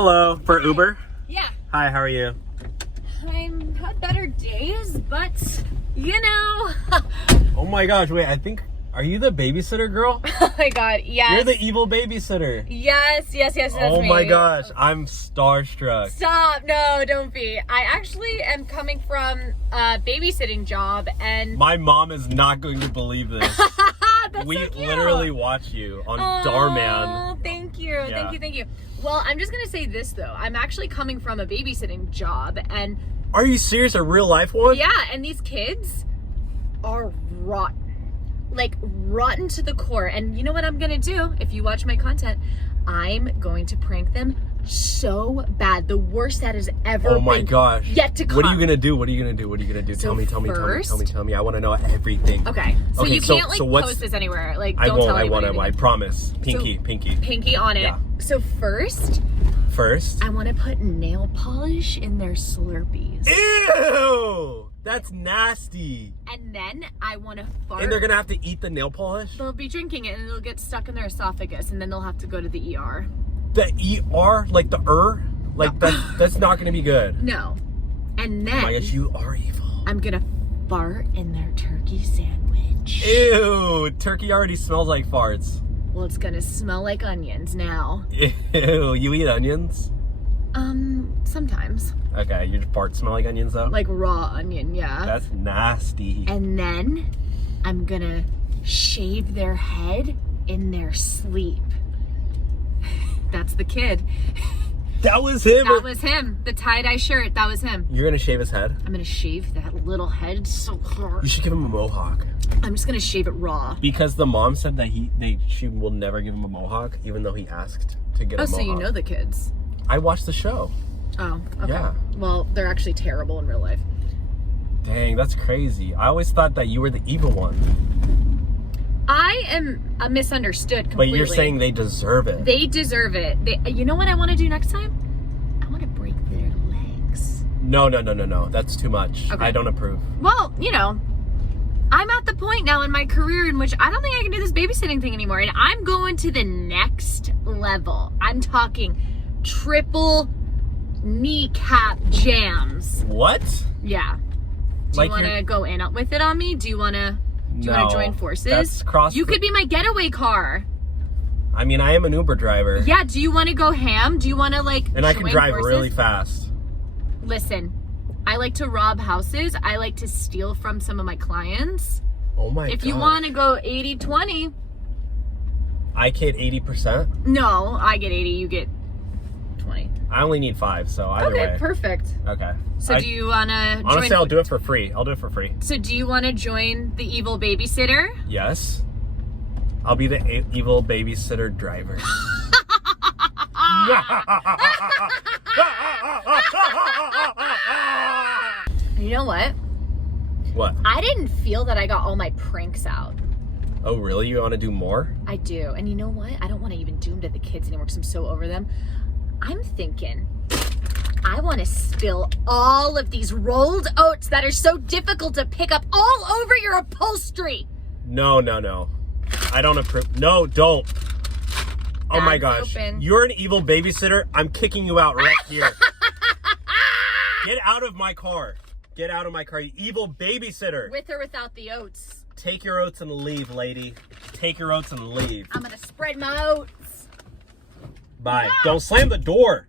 Hello, for Uber? Yeah. Hi, how are you? I'm had better days, but you know. Oh my gosh, wait, are you the babysitter girl? Oh my god, yes. You're the evil babysitter. Yes, that's Oh me. my gosh, I'm starstruck. Stop, no, don't be. I actually am coming from a babysitting job and... My mom is not going to believe this. We so cute. literally watch you on Dhar, man. Oh, thank you, Yeah. thank you. Well, I'm just gonna say this though. I'm actually coming from a babysitting job and... Are you serious? A real life one? Yeah, and these kids are rotten. Like, rotten to the core. And you know what I'm gonna do? If you watch my content, I'm going to prank them so bad. The worst that has ever Oh my been gosh. yet to come. What are you gonna do? What are you gonna do? What are you gonna do? So tell me. Tell me. I want to know everything. Okay. So Okay, you can't post this anywhere. Like, I don't won't. tell I anybody. won't. I promise. Pinky. Pinky on it. Yeah. So first, I want to put nail polish in their Slurpees. Ew! That's nasty. And then I want to fart. And they're gonna have to eat the nail polish? They'll be drinking it and it'll get stuck in their esophagus and then they'll have to go to the ER. The ER? Like the Like that's not gonna be good. No. And then... Oh my gosh, you are evil. I'm gonna fart in their turkey sandwich. Ew! Turkey already smells like farts. Well, it's gonna smell like onions now. Ew, you eat onions? Sometimes. Okay, your farts smell like onions though? Like raw onion, yeah. That's nasty. And then I'm gonna shave their head in their sleep. That's the kid. That was him? That was him. The tie-dye shirt, that was him. You're gonna shave his head? I'm gonna shave that little head so hard. You should give him a mohawk. I'm just gonna shave it raw. Because the mom said that she will never give him a mohawk, even though he asked to get a mohawk. Oh, so you know the kids. I watched the show. Oh, okay. Yeah. Well, they're actually terrible in real life. Dang, that's crazy. I always thought that you were the evil one. I am misunderstood completely. But you're saying they deserve it. They deserve it. You know what I want to do next time? I want to break their legs. No. That's too much. Okay. I don't approve. Well, you know, I'm at the point now in my career in which I don't think I can do this babysitting thing anymore. And I'm going to the next level. I'm talking triple kneecap jams. What? Yeah. Do you want to go in with it on me? Do you want to join forces? That's cross. You could be my getaway car. I mean, I am an Uber driver. Yeah, do you want to go ham? Do you want to And I can drive forces? really fast. Listen, I like to rob houses. I like to steal from some of my clients. Oh my god. If you want to go 80-20. I get 80%? No, I get 80, you get 20. I only need 5, so either way. Okay, perfect. Okay. So do you want to join? Honestly, I'll do it for free. So do you want to join the evil babysitter? Yes. I'll be the evil babysitter driver. You know what? What? I didn't feel that I got all my pranks out. Oh, really? You want to do more? I do. And you know what? I don't want to even do them to the kids anymore because I'm so over them. I'm thinking I want to spill all of these rolled oats that are so difficult to pick up all over your upholstery. No. I don't approve. No, don't. Oh my That's gosh. open. You're an evil babysitter. I'm kicking you out right here. Get out of my car. Get out of my car, you evil babysitter. With or without the oats. Take your oats and leave, lady. Take your oats and leave. I'm going to spread my oats. Bye. Don't slam the door.